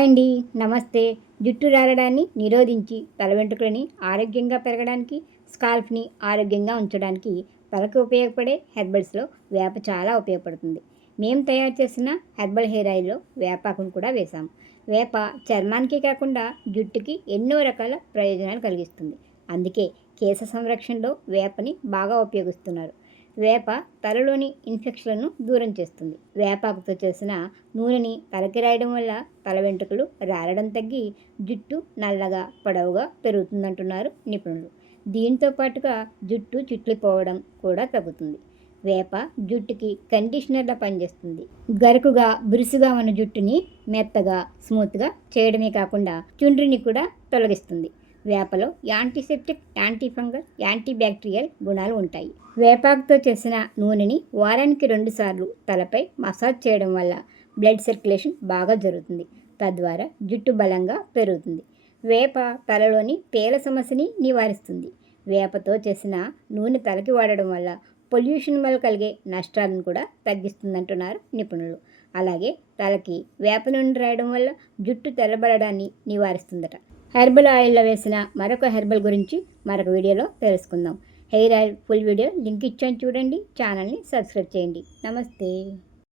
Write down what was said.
Hi అండి. నమస్తే. జుట్టు రాలడాన్ని నిరోధించి తల వెంట్రుకలని ఆరోగ్యంగా పెరగడానికి స్కాల్ఫ్ని ఆరోగ్యంగా ఉంచడానికి తలకు ఉపయోగపడే హెర్బల్స్లో వేప చాలా ఉపయోగపడుతుంది. మేము తయారు చేసిన హెర్బల్ హెయిర్ ఆయిల్లో వేపాకును కూడా వేసాం వేప చర్మానికి కాకుండా జుట్టుకి ఎన్నో రకాల ప్రయోజనాలు కలిగిస్తుంది. అందుకే కేశ సంరక్షణలో వేపని బాగా ఉపయోగిస్తున్నారు. వేప తలలోని ఇన్ఫెక్షన్లను దూరం చేస్తుంది. వేపాకుతో చేసిన నూనెని తలకి రాయడం వల్ల తల వెంట్రుకలు రాలడం తగ్గి జుట్టు నల్లగా పొడవుగా పెరుగుతుందంటున్నారు నిపుణులు. దీంతో పాటుగా జుట్టు చిట్లిపోవడం కూడా తగ్గుతుంది. వేప జుట్టుకి కండిషనర్లా పనిచేస్తుంది. గరుకుగా బిరుసుగా ఉన్న జుట్టుని మెత్తగా స్మూత్గా చేయడమే కాకుండా చుండ్రిని కూడా తొలగిస్తుంది. వేపలో యాంటీసెప్టిక్ యాంటీఫంగల్ యాంటీబ్యాక్టీరియల్ గుణాలు ఉంటాయి. వేపాకుతో చేసిన నూనెని వారానికి రెండుసార్లు తలపై మసాజ్ చేయడం వల్ల బ్లడ్ సర్క్యులేషన్ బాగా జరుగుతుంది. తద్వారా జుట్టు బలంగా పెరుగుతుంది. వేప తలలోని పేల సమస్యని నివారిస్తుంది. వేపతో చేసిన నూనె తలకి వాడడం వల్ల పొల్యూషన్ వల్ల కలిగే నష్టాలను కూడా తగ్గిస్తుందంటున్నారు నిపుణులు. అలాగే తలకి వేప నూనె రాయడం వల్ల జుట్టు తెల్లబడడాన్ని నివారిస్తుందట. హెర్బల్ ఆయిల్లో వేసిన మరొక హెర్బల్ గురించి మరొక వీడియోలో తెలుసుకుందాం. Hair oil full video link ఇచ్చాను చూడండి. ఛానల్ని సబ్స్క్రైబ్ చేయండి. నమస్తే.